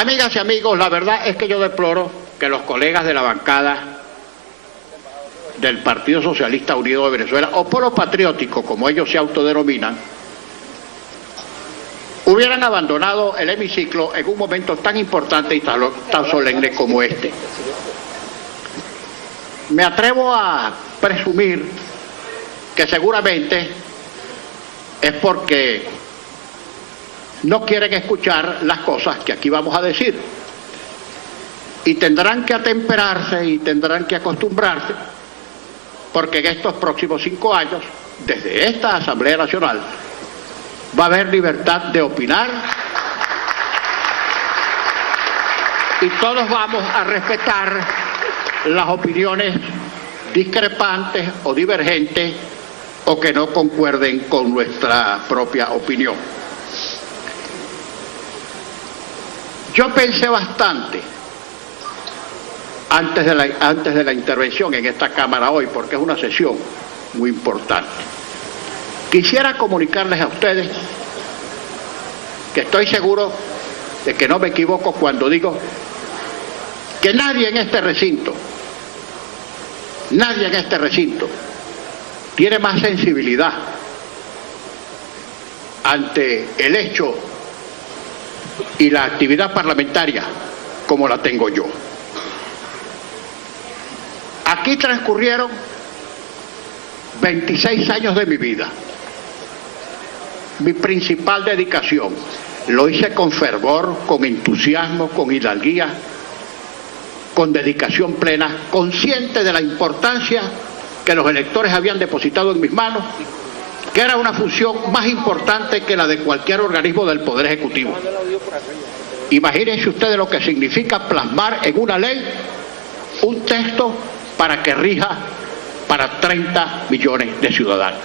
Amigas y amigos, la verdad es que yo deploro que los colegas de la bancada del Partido Socialista Unido de Venezuela, o Polo Patriótico, como ellos se autodenominan, hubieran abandonado el hemiciclo en un momento tan importante y tan solemne como este. Me atrevo a presumir que seguramente es porque no quieren escuchar las cosas que aquí vamos a decir. Y tendrán que atemperarse y tendrán que acostumbrarse, porque en estos próximos 5 años, desde esta Asamblea Nacional, va a haber libertad de opinar y todos vamos a respetar las opiniones discrepantes o divergentes o que no concuerden con nuestra propia opinión. Yo pensé bastante antes de la intervención en esta Cámara hoy, porque es una sesión muy importante. Quisiera comunicarles a ustedes que estoy seguro de que no me equivoco cuando digo que nadie en este recinto tiene más sensibilidad ante el hecho y la actividad parlamentaria como la tengo yo. Aquí transcurrieron 26 años de mi vida. Mi principal dedicación lo hice con fervor, con entusiasmo, con hidalguía, con dedicación plena, consciente de la importancia que los electores habían depositado en mis manos, que era una función más importante que la de cualquier organismo del Poder Ejecutivo. Imagínense ustedes lo que significa plasmar en una ley un texto para que rija para 30 millones de ciudadanos.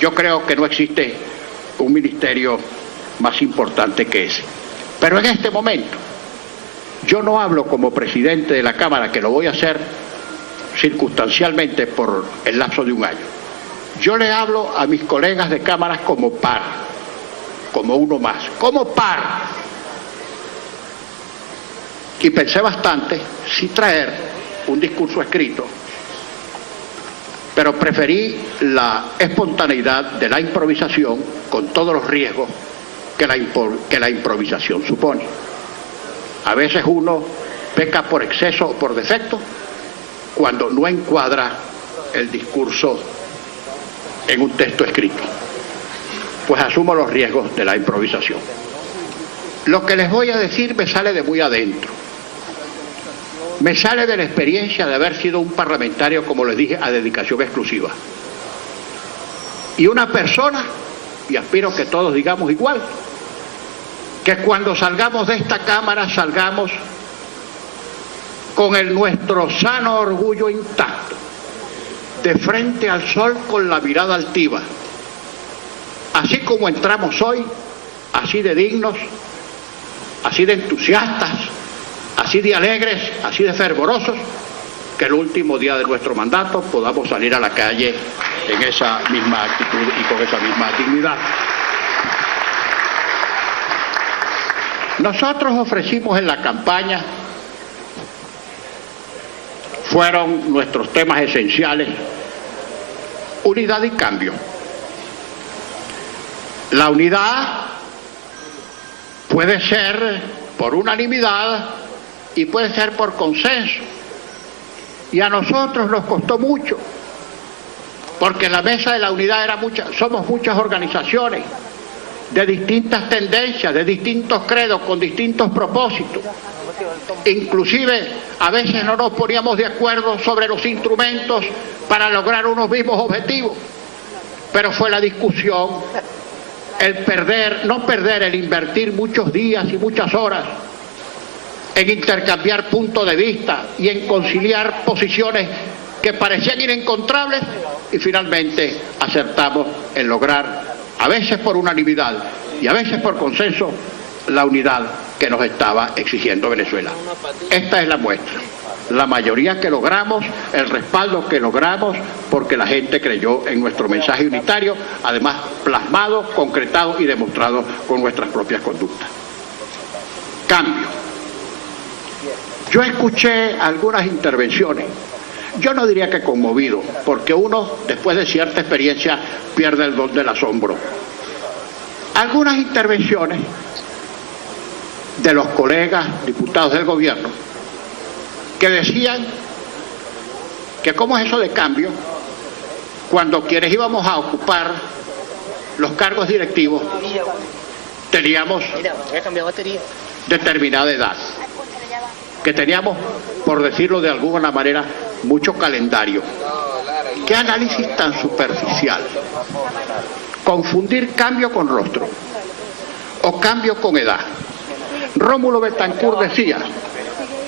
Yo creo que no existe un ministerio más importante que ese. Pero en este momento, yo no hablo como presidente de la Cámara, que lo voy a hacer circunstancialmente por el lapso de un año. Yo le hablo a mis colegas de cámaras como par, como uno más, como par. Y pensé bastante si traer un discurso escrito, pero preferí la espontaneidad de la improvisación con todos los riesgos que la improvisación supone. A veces uno peca por exceso o por defecto cuando no encuadra el discurso en un texto escrito. Pues asumo los riesgos de la improvisación. Lo que les voy a decir me sale de muy adentro. Me sale de la experiencia de haber sido un parlamentario, como les dije, a dedicación exclusiva. Y una persona, y aspiro que todos digamos igual, que cuando salgamos de esta Cámara salgamos con nuestro sano orgullo intacto, de frente al sol con la mirada altiva. Así como entramos hoy, así de dignos, así de entusiastas, así de alegres, así de fervorosos, que el último día de nuestro mandato podamos salir a la calle en esa misma actitud y con esa misma dignidad. Nosotros ofrecimos en la campaña, fueron nuestros temas esenciales, unidad y cambio. La unidad puede ser por unanimidad y puede ser por consenso. Y a nosotros nos costó mucho, porque en la mesa de la unidad somos muchas organizaciones de distintas tendencias, de distintos credos, con distintos propósitos. Inclusive a veces no nos poníamos de acuerdo sobre los instrumentos para lograr unos mismos objetivos, pero fue la discusión, el invertir muchos días y muchas horas en intercambiar puntos de vista y en conciliar posiciones que parecían inencontrables, y finalmente acertamos en lograr, a veces por unanimidad y a veces por consenso, la unidad que nos estaba exigiendo Venezuela. Esta es la muestra. La mayoría que logramos, el respaldo que logramos, porque la gente creyó en nuestro mensaje unitario, además plasmado, concretado y demostrado con nuestras propias conductas. cambio. Yo escuché algunas intervenciones, yo no diría que conmovido, porque uno después de cierta experiencia pierde el don del asombro. Algunas intervenciones de los colegas diputados del gobierno que decían que cómo es eso de cambio cuando quienes íbamos a ocupar los cargos directivos teníamos determinada edad, que teníamos, por decirlo de alguna manera, mucho calendario. ¿Qué análisis tan superficial? Confundir cambio con rostro o cambio con edad. Rómulo Betancourt decía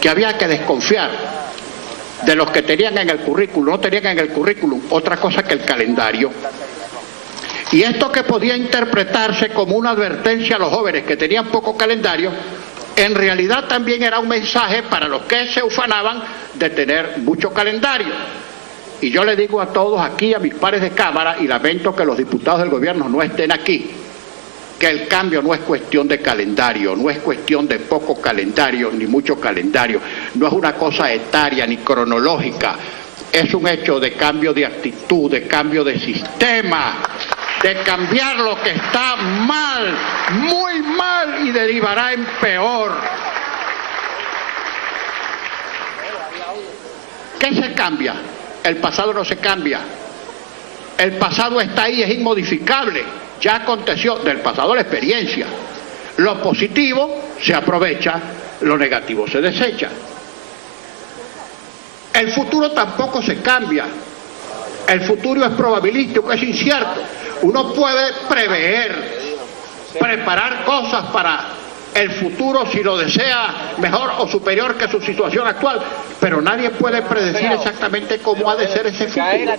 que había que desconfiar de los que tenían en el currículum, no tenían en el currículum otra cosa que el calendario. Y esto que podía interpretarse como una advertencia a los jóvenes que tenían poco calendario, en realidad también era un mensaje para los que se ufanaban de tener mucho calendario. Y yo le digo a todos aquí, a mis pares de Cámara, y lamento que los diputados del gobierno no estén aquí, que el cambio no es cuestión de calendario, no es cuestión de poco calendario ni mucho calendario, no es una cosa etaria ni cronológica, es un hecho de cambio de actitud, de cambio de sistema, de cambiar lo que está mal, muy mal, y derivará en peor. ¿Qué se cambia? El pasado no se cambia. El pasado está ahí, es inmodificable. Ya aconteció, del pasado la experiencia. Lo positivo se aprovecha, lo negativo se desecha. El futuro tampoco se cambia. El futuro es probabilístico, es incierto. Uno puede prever, preparar cosas para el futuro si lo desea mejor o superior que su situación actual, pero nadie puede predecir exactamente cómo ha de ser ese futuro.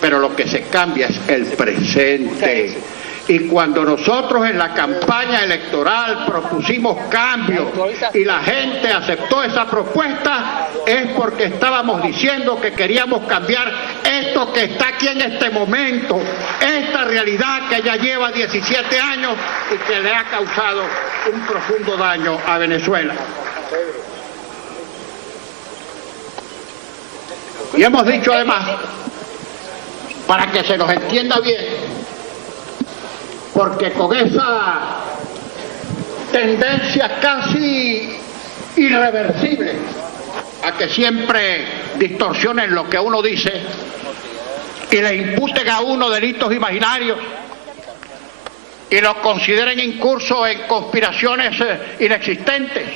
Pero lo que se cambia es el presente. Y cuando nosotros en la campaña electoral propusimos cambios y la gente aceptó esa propuesta, es porque estábamos diciendo que queríamos cambiar esto que está aquí en este momento, esta realidad que ya lleva 17 años y que le ha causado un profundo daño a Venezuela. Y hemos dicho además, para que se nos entienda bien, porque con esa tendencia casi irreversible a que siempre distorsionen lo que uno dice y le imputen a uno delitos imaginarios y lo consideren incurso en conspiraciones inexistentes,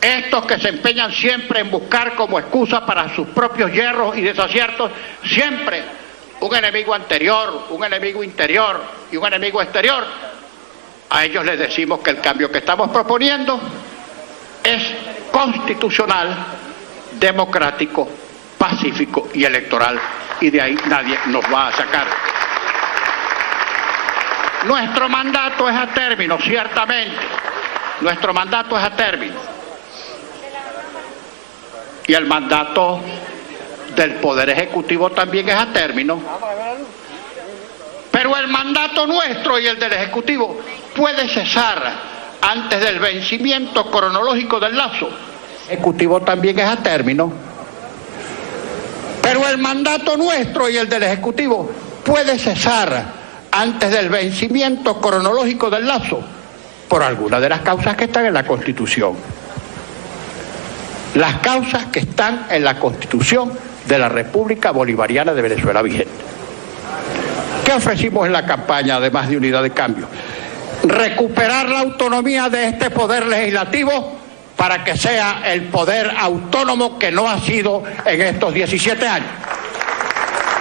estos que se empeñan siempre en buscar como excusa para sus propios yerros y desaciertos siempre un enemigo anterior, un enemigo interior y un enemigo exterior, a ellos les decimos que el cambio que estamos proponiendo es constitucional, democrático, pacífico y electoral, y de ahí nadie nos va a sacar. Nuestro mandato es a término, ciertamente, nuestro mandato es a término, y el mandato del Poder Ejecutivo también es a término, pero el mandato nuestro y el del Ejecutivo puede cesar antes del vencimiento cronológico del lazo. El Ejecutivo también es a término, pero el mandato nuestro y el del Ejecutivo puede cesar antes del vencimiento cronológico del lazo por alguna de las causas que están en la Constitución. Las causas que están en la Constitución de la República Bolivariana de Venezuela vigente. ¿Qué ofrecimos en la campaña, además de Unidad de Cambio? Recuperar la autonomía de este poder legislativo para que sea el poder autónomo que no ha sido en estos 17 años.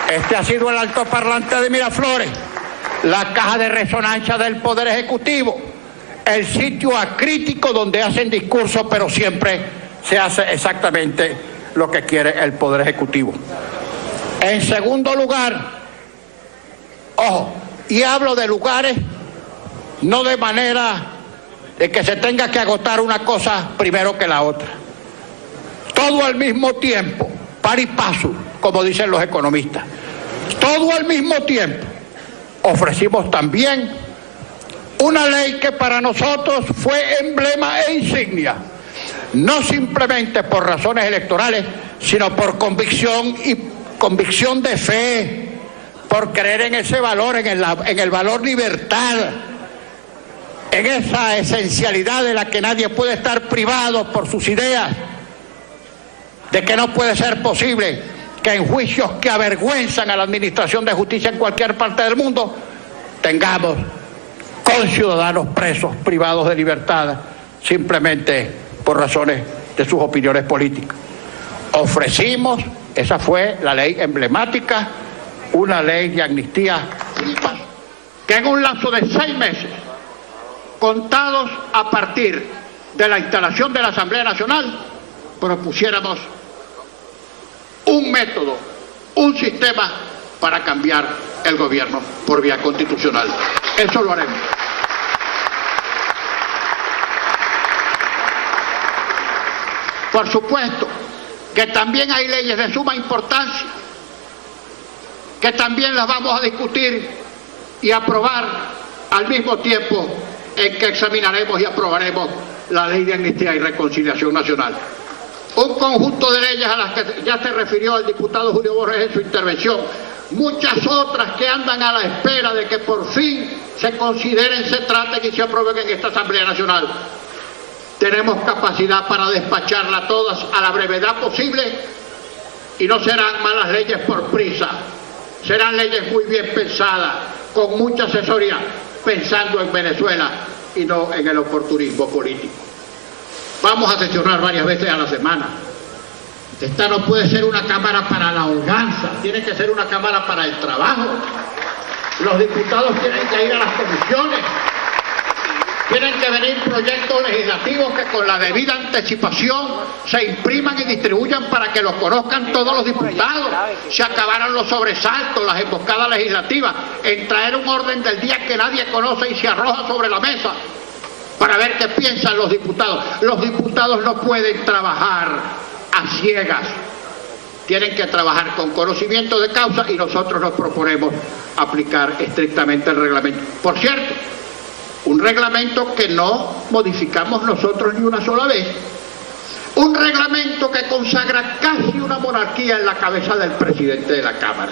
Este ha sido el altoparlante de Miraflores, la caja de resonancia del Poder Ejecutivo, el sitio acrítico donde hacen discursos, pero siempre se hace exactamente lo que quiere el Poder Ejecutivo. En segundo lugar, ojo, y hablo de lugares no de manera de que se tenga que agotar una cosa primero que la otra. Todo al mismo tiempo, par y paso, como dicen los economistas. Todo al mismo tiempo. Ofrecimos también Una ley que para nosotros fue emblema e insignia, no simplemente por razones electorales, sino por convicción y convicción de fe, por creer en ese valor, en el valor libertad, en esa esencialidad de la que nadie puede estar privado por sus ideas, de que no puede ser posible que en juicios que avergüenzan a la administración de justicia en cualquier parte del mundo tengamos conciudadanos presos, privados de libertad, simplemente por razones de sus opiniones políticas. Ofrecimos, esa fue la ley emblemática, una ley de amnistía que en un lapso de 6 meses, contados a partir de la instalación de la Asamblea Nacional, propusiéramos un método, un sistema para cambiar el gobierno por vía constitucional. Eso lo haremos. Por supuesto que también hay leyes de suma importancia, que también las vamos a discutir y aprobar al mismo tiempo en que examinaremos y aprobaremos la Ley de Amnistía y Reconciliación Nacional. Un conjunto de leyes a las que ya se refirió el diputado Julio Borges en su intervención, muchas otras que andan a la espera de que por fin se consideren, se traten y se aprueben en esta Asamblea Nacional. Tenemos capacidad para despacharlas todas a la brevedad posible y no serán malas leyes por prisa, serán leyes muy bien pensadas, con mucha asesoría, pensando en Venezuela y no en el oportunismo político. Vamos a sesionar varias veces a la semana. Esta no puede ser una cámara para la holganza, tiene que ser una cámara para el trabajo. Los diputados tienen que ir a las comisiones, tienen que venir proyectos legislativos que con la debida anticipación se impriman y distribuyan para que los conozcan todos los diputados. Se acabaron los sobresaltos, las emboscadas legislativas, en traer un orden del día que nadie conoce y se arroja sobre la mesa para ver qué piensan los diputados. Los diputados no pueden trabajar a ciegas, tienen que trabajar con conocimiento de causa y nosotros nos proponemos aplicar estrictamente el reglamento. Por cierto, un reglamento que no modificamos nosotros ni una sola vez, un reglamento que consagra casi una monarquía en la cabeza del presidente de la Cámara.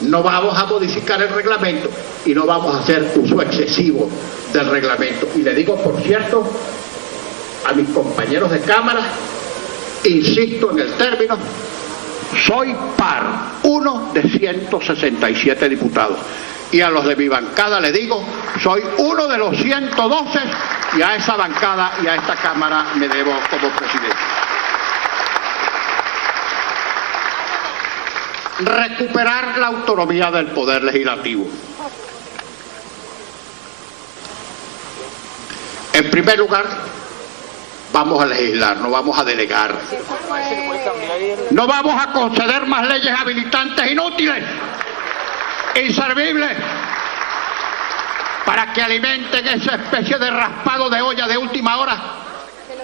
No vamos a modificar el reglamento y no vamos a hacer uso excesivo del reglamento. Y le digo, por cierto, a mis compañeros de Cámara, insisto en el término, soy par, uno de 167 diputados. Y a los de mi bancada le digo, soy uno de los 112 y a esa bancada y a esta Cámara me debo como presidente. Recuperar la autonomía del Poder Legislativo. En primer lugar, vamos a legislar, no vamos a delegar. No vamos a conceder más leyes habilitantes inútiles, inservibles, para que alimenten esa especie de raspado de olla de última hora,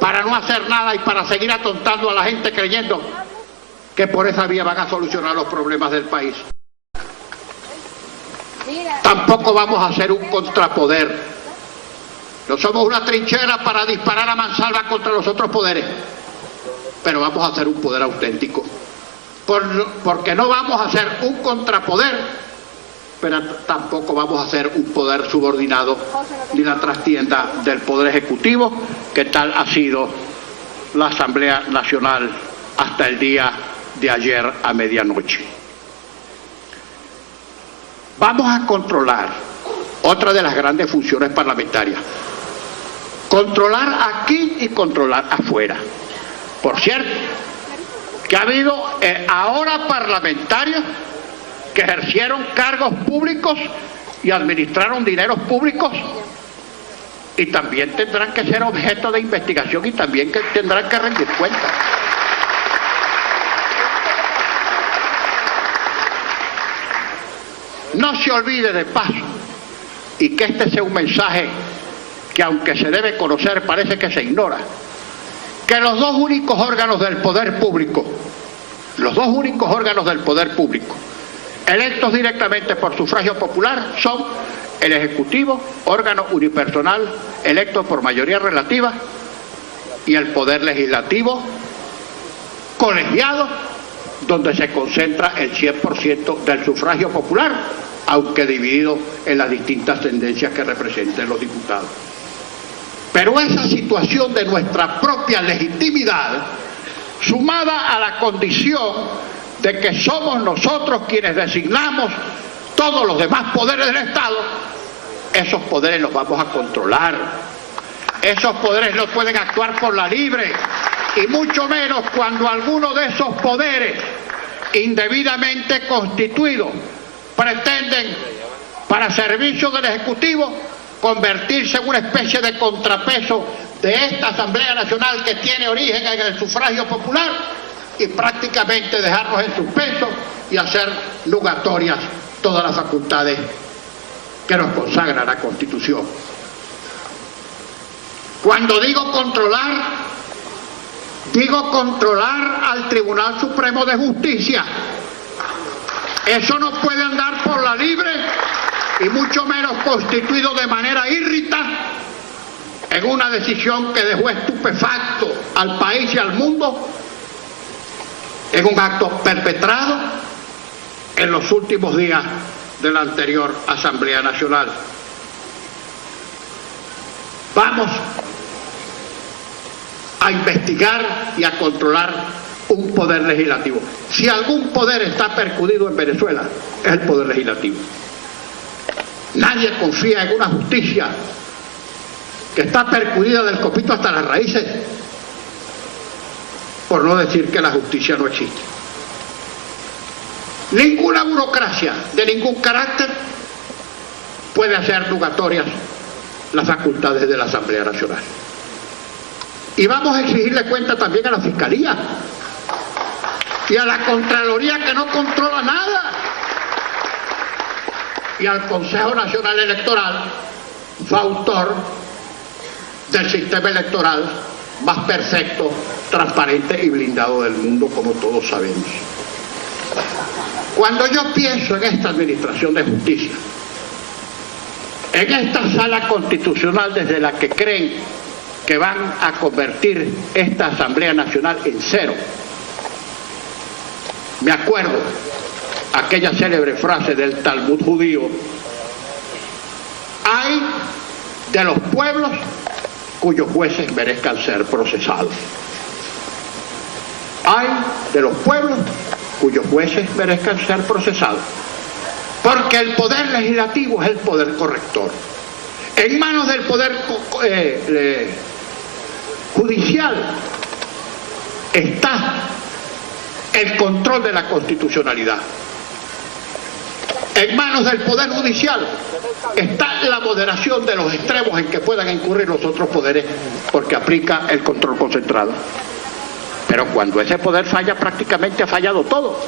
para no hacer nada y para seguir atontando a la gente creyendo que por esa vía van a solucionar los problemas del país. Tampoco vamos a hacer un contrapoder. No somos una trinchera para disparar a mansalva contra los otros poderes, pero vamos a hacer un poder auténtico. Porque no vamos a hacer un contrapoder, pero tampoco vamos a hacer un poder subordinado ni la trastienda del Poder Ejecutivo, que tal ha sido la Asamblea Nacional hasta el día de ayer a medianoche. Vamos a controlar otra de las grandes funciones parlamentarias. Controlar aquí y controlar afuera. Por cierto, que ha habido ahora parlamentarios que ejercieron cargos públicos y administraron dineros públicos y también tendrán que ser objeto de investigación y también que tendrán que rendir cuentas. No se olvide de paso, y que este sea un mensaje que aunque se debe conocer parece que se ignora, que los dos únicos órganos del poder público, electos directamente por sufragio popular, son el Ejecutivo, órgano unipersonal electo por mayoría relativa, y el Poder Legislativo, colegiado, donde se concentra el 100% del sufragio popular, aunque dividido en las distintas tendencias que representen los diputados. Pero esa situación de nuestra propia legitimidad, sumada a la condición de que somos nosotros quienes designamos todos los demás poderes del Estado, esos poderes los vamos a controlar. Esos poderes no pueden actuar por la libre, y mucho menos cuando alguno de esos poderes indebidamente constituidos pretenden, para servicio del Ejecutivo, convertirse en una especie de contrapeso de esta Asamblea Nacional que tiene origen en el sufragio popular, y prácticamente dejarnos en suspenso y hacer nugatorias todas las facultades que nos consagra la Constitución. Cuando digo controlar al Tribunal Supremo de Justicia. Eso no puede andar por la libre, y mucho menos constituido de manera írrita en una decisión que dejó estupefacto al país y al mundo, en un acto perpetrado en los últimos días de la anterior Asamblea Nacional. Vamos a investigar y a controlar un poder legislativo. Si algún poder está percudido en Venezuela, es el poder legislativo. Nadie confía en una justicia que está percudida del copito hasta las raíces, por no decir que la justicia no existe. Ninguna burocracia de ningún carácter puede hacer nugatorias las facultades de la Asamblea Nacional. Y vamos a exigirle cuenta también a la Fiscalía y a la Contraloría, que no controla nada, y al Consejo Nacional Electoral, fautor del sistema electoral más perfecto, transparente y blindado del mundo, como todos sabemos. Cuando yo pienso en esta administración de justicia, en esta sala constitucional desde la que creen que van a convertir esta Asamblea Nacional en cero, me acuerdo aquella célebre frase del Talmud judío: hay de los pueblos cuyos jueces merezcan ser procesados. Hay de los pueblos cuyos jueces merezcan ser procesados. Porque el poder legislativo es el poder corrector. En manos del poder judicial está el control de la constitucionalidad. En manos del Poder Judicial está la moderación de los extremos en que puedan incurrir los otros poderes, porque aplica el control concentrado. Pero cuando ese poder falla, prácticamente ha fallado todo.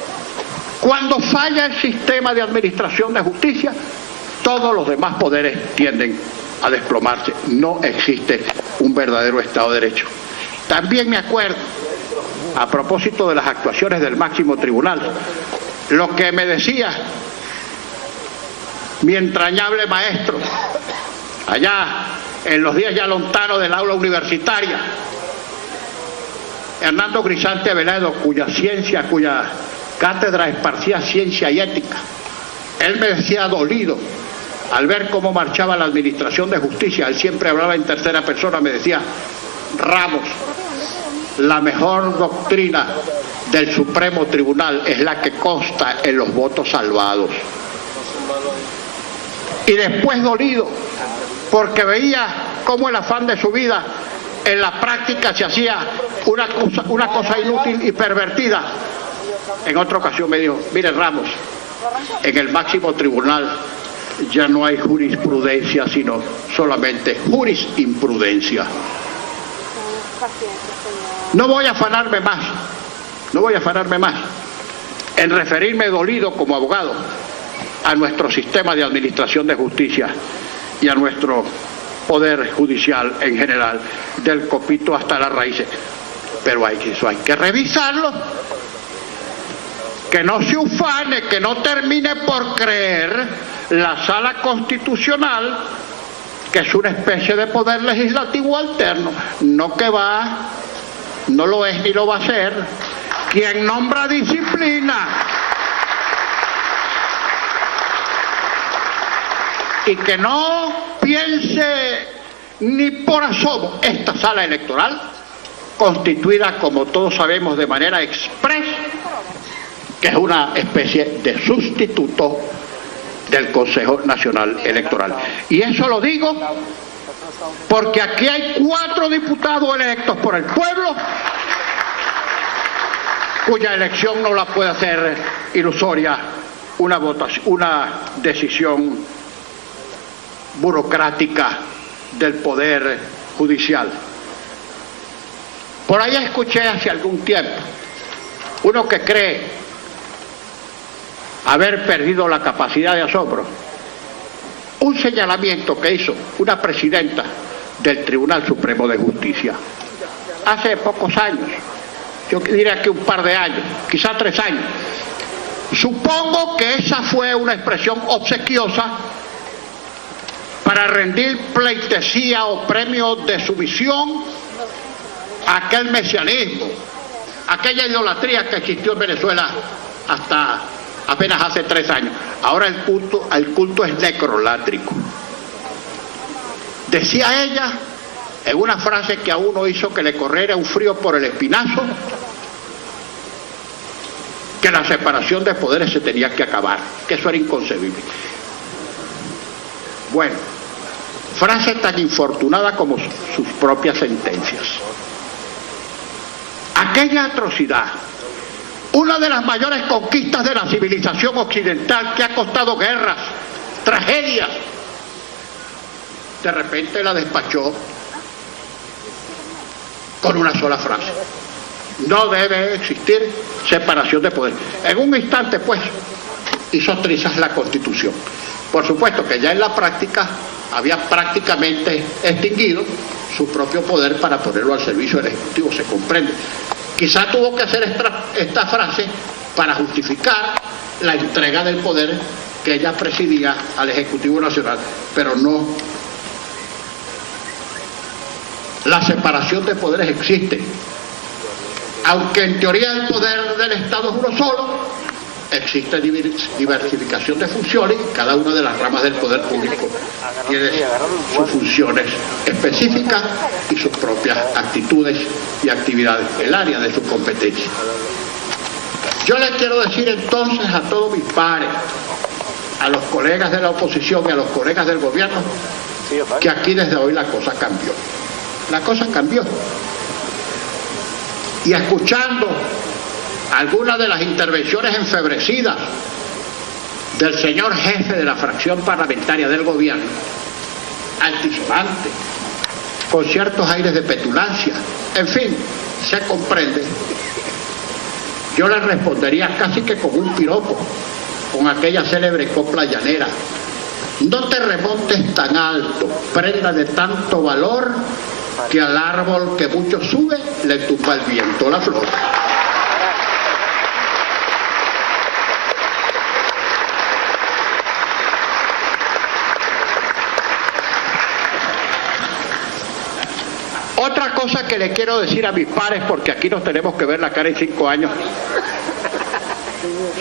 Cuando falla el sistema de administración de justicia, todos los demás poderes tienden a desplomarse. No existe un verdadero Estado de Derecho. También me acuerdo, a propósito de las actuaciones del máximo tribunal, lo que me decía mi entrañable maestro, allá en los días ya lontanos del aula universitaria, Hernando Grisante Aveledo, cuya cátedra esparcía ciencia y ética. Él me decía, dolido al ver cómo marchaba la administración de justicia, él siempre hablaba en tercera persona, me decía: Ramos, la mejor doctrina del Supremo Tribunal es la que consta en los votos salvados. Y después dolido, porque veía cómo el afán de su vida en la práctica se hacía una cosa inútil y pervertida. En otra ocasión me dijo: mire Ramos, en el máximo tribunal ya no hay jurisprudencia, sino solamente jurisprudencia. No voy a afanarme más en referirme dolido como abogado a nuestro sistema de administración de justicia y a nuestro poder judicial en general, del copito hasta las raíces. Pero eso hay que revisarlo. que no se ufane, que no termine por creer la Sala Constitucional que es una especie de poder legislativo alterno. No que va, no lo es ni lo va a ser. Quien nombra disciplina y que no piense ni por asomo esta sala electoral, constituida, como todos sabemos, de manera express, que es una especie de sustituto del Consejo Nacional Electoral. Y eso lo digo porque aquí hay 4 diputados electos por el pueblo, cuya elección no la puede hacer ilusoria una decisión burocrática del Poder Judicial. Por ahí escuché hace algún tiempo uno que cree haber perdido la capacidad de asombro, un señalamiento que hizo una presidenta del Tribunal Supremo de Justicia hace pocos años, yo diría que un par de años, quizá 3 años. Supongo que esa fue una expresión obsequiosa para rendir pleitesía o premio de sumisión a aquel mesianismo, aquella idolatría que existió en Venezuela hasta apenas hace 3 años. Ahora el culto es necrolátrico. Decía ella, en una frase que a uno hizo que le corriera un frío por el espinazo, que la separación de poderes se tenía que acabar, que eso era inconcebible. Bueno, frase tan infortunada como sus propias sentencias. Aquella atrocidad, una de las mayores conquistas de la civilización occidental, que ha costado guerras, tragedias, de repente la despachó con una sola frase: no debe existir separación de poder. En un instante, pues, hizo trizas la Constitución. Por supuesto que ya en la práctica había prácticamente extinguido su propio poder para ponerlo al servicio del Ejecutivo, se comprende. Quizá tuvo que hacer esta frase para justificar la entrega del poder que ella presidía al Ejecutivo Nacional, pero no. La separación de poderes existe. Aunque en teoría el poder del Estado es uno solo, existe diversificación de funciones. Cada una de las ramas del poder público tiene sus funciones específicas y sus propias actitudes y actividades, el área de su competencia. Yo les quiero decir entonces a todos mis pares, a los colegas de la oposición y a los colegas del gobierno, que aquí desde hoy la cosa cambió. La cosa cambió. Y escuchando algunas de las intervenciones enfebrecidas del señor jefe de la fracción parlamentaria del gobierno, altisonante, con ciertos aires de petulancia, en fin, se comprende, yo le respondería casi que con un piropo, con aquella célebre copla llanera: no te remontes tan alto, prenda de tanto valor, que al árbol que mucho sube le tumba el viento la flor. Otra cosa que le quiero decir a mis pares, porque aquí nos tenemos que ver la cara en 5 años,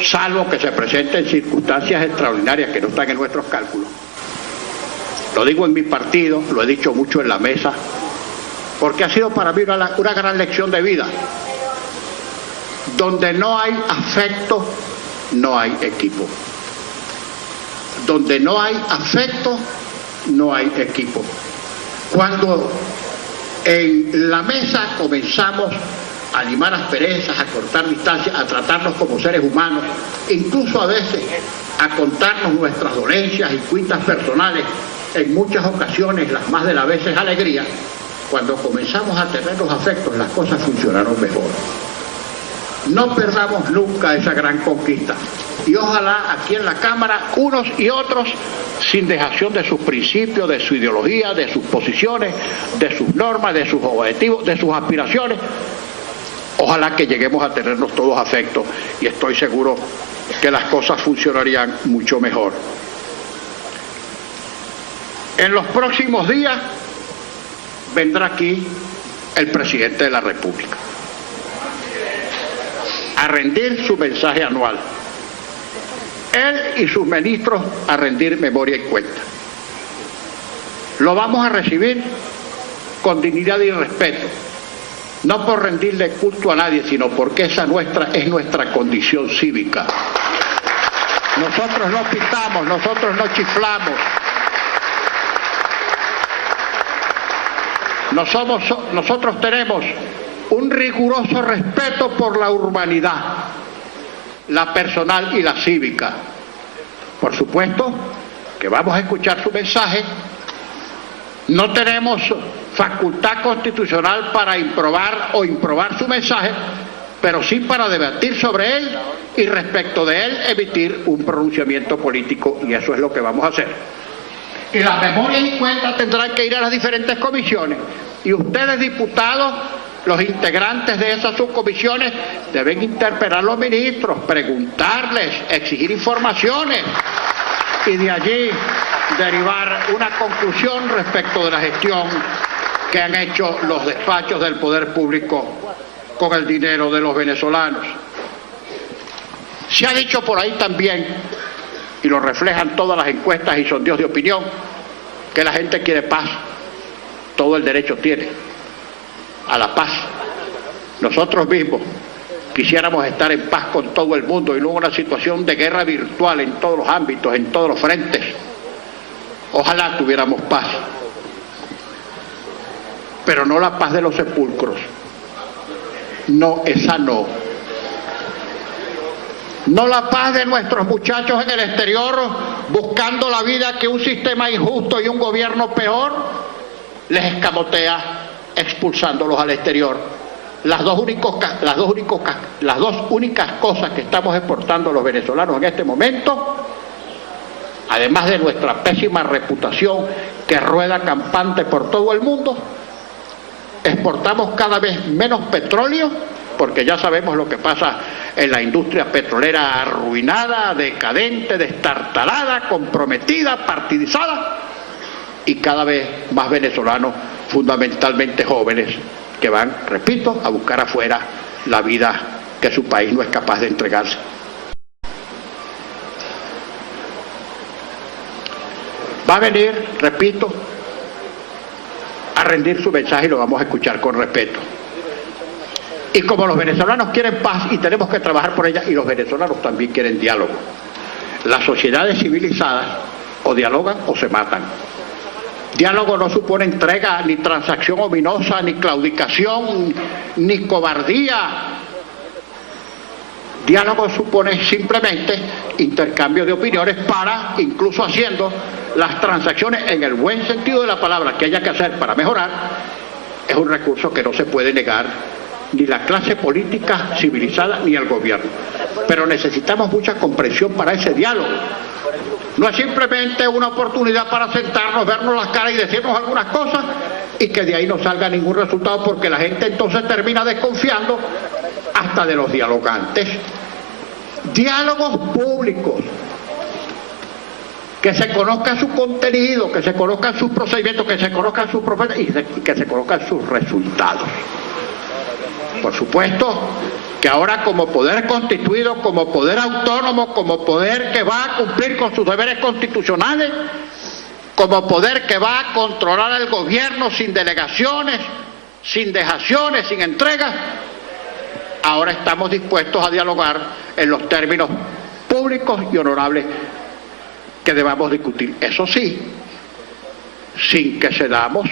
salvo que se presenten circunstancias extraordinarias que no están en nuestros cálculos. Lo digo en mi partido, lo he dicho mucho en la mesa, porque ha sido para mí una gran lección de vida. Donde no hay afecto, no hay equipo. Donde no hay afecto, no hay equipo. Cuando en la mesa comenzamos a limar asperezas, a cortar distancias, a tratarnos como seres humanos, incluso a veces a contarnos nuestras dolencias y cuitas personales, en muchas ocasiones, las más de las veces alegría, cuando comenzamos a tener los afectos, las cosas funcionaron mejor. No perdamos nunca esa gran conquista. Y ojalá aquí en la Cámara, unos y otros, sin dejación de sus principios, de su ideología, de sus posiciones, de sus normas, de sus objetivos, de sus aspiraciones, Ojalá que lleguemos a tenernos todos afectos y estoy seguro que las cosas funcionarían mucho mejor. En los próximos días vendrá aquí el presidente de la República a rendir su mensaje anual. Él y sus ministros a rendir memoria y cuenta. Lo vamos a recibir con dignidad y respeto, no por rendirle culto a nadie, sino porque esa es nuestra condición cívica. Nosotros no pitamos, nosotros no chiflamos. Nosotros tenemos un riguroso respeto por la urbanidad, la personal y la cívica. Por supuesto que vamos a escuchar su mensaje. No tenemos facultad constitucional para improbar o improbar su mensaje, pero sí para debatir sobre él y respecto de él emitir un pronunciamiento político, y eso es lo que vamos a hacer. Y las memorias y cuentas tendrán que ir a las diferentes comisiones, y ustedes, diputados, los integrantes de esas subcomisiones, deben interpelar a los ministros, preguntarles, exigir informaciones y de allí derivar una conclusión respecto de la gestión que han hecho los despachos del poder público con el dinero de los venezolanos. Se ha dicho por ahí también, y lo reflejan todas las encuestas y sondeos de opinión, que la gente quiere paz. Todo el derecho tiene a la paz. Nosotros mismos quisiéramos estar en paz con todo el mundo y no una situación de guerra virtual en todos los ámbitos, en todos los frentes. Ojalá tuviéramos paz, pero no la paz de los sepulcros. No, esa no. No la paz de nuestros muchachos en el exterior buscando la vida que un sistema injusto y un gobierno peor les escamotea, expulsándolos al exterior. Las dos únicas cosas que estamos exportando los venezolanos en este momento, además de nuestra pésima reputación que rueda campante por todo el mundo, exportamos cada vez menos petróleo, porque ya sabemos lo que pasa en la industria petrolera arruinada, decadente, destartalada, comprometida, partidizada, y cada vez más venezolanos, fundamentalmente jóvenes, que van, repito, a buscar afuera la vida que su país no es capaz de entregarse. Va a venir, repito, a rendir su mensaje y lo vamos a escuchar con respeto. Y como los venezolanos quieren paz y tenemos que trabajar por ella, y los venezolanos también quieren diálogo. Las sociedades civilizadas o dialogan o se matan. Diálogo no supone entrega, ni transacción ominosa, ni claudicación, ni cobardía. Diálogo supone simplemente intercambio de opiniones para, incluso haciendo las transacciones en el buen sentido de la palabra que haya que hacer para mejorar, es un recurso que no se puede negar ni la clase política civilizada ni el gobierno. Pero necesitamos mucha comprensión para ese diálogo. No es simplemente una oportunidad para sentarnos, vernos las caras y decirnos algunas cosas y que de ahí no salga ningún resultado, porque la gente entonces termina desconfiando hasta de los dialogantes. Diálogos públicos, que se conozca su contenido, que se conozcan sus procedimientos, que se conozcan sus propuestas y que se conozcan sus resultados. Por supuesto que ahora, como poder constituido, como poder autónomo, como poder que va a cumplir con sus deberes constitucionales, como poder que va a controlar al gobierno sin delegaciones, sin dejaciones, sin entregas, ahora estamos dispuestos a dialogar en los términos públicos y honorables que debamos discutir. Eso sí, sin que cedamos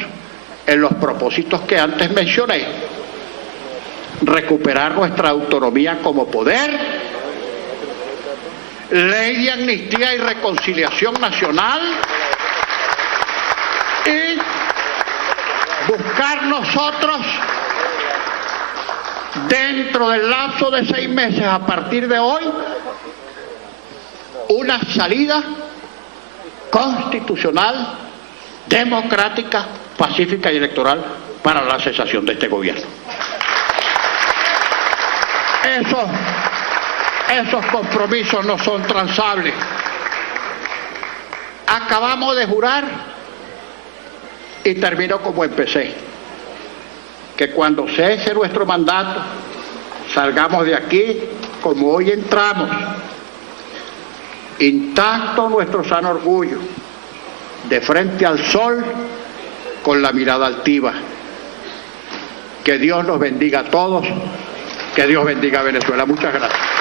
en los propósitos que antes mencioné. Recuperar nuestra autonomía como poder, ley de amnistía y reconciliación nacional, y buscar nosotros, dentro del lapso de 6 meses a partir de hoy, una salida constitucional, democrática, pacífica y electoral para la cesación de este gobierno. Esos compromisos no son transables. Acabamos de jurar y termino como empecé, que cuando cese nuestro mandato salgamos de aquí como hoy entramos, intacto nuestro sano orgullo, de frente al sol, con la mirada altiva. Que Dios nos bendiga a todos, que Dios bendiga a Venezuela. Muchas gracias.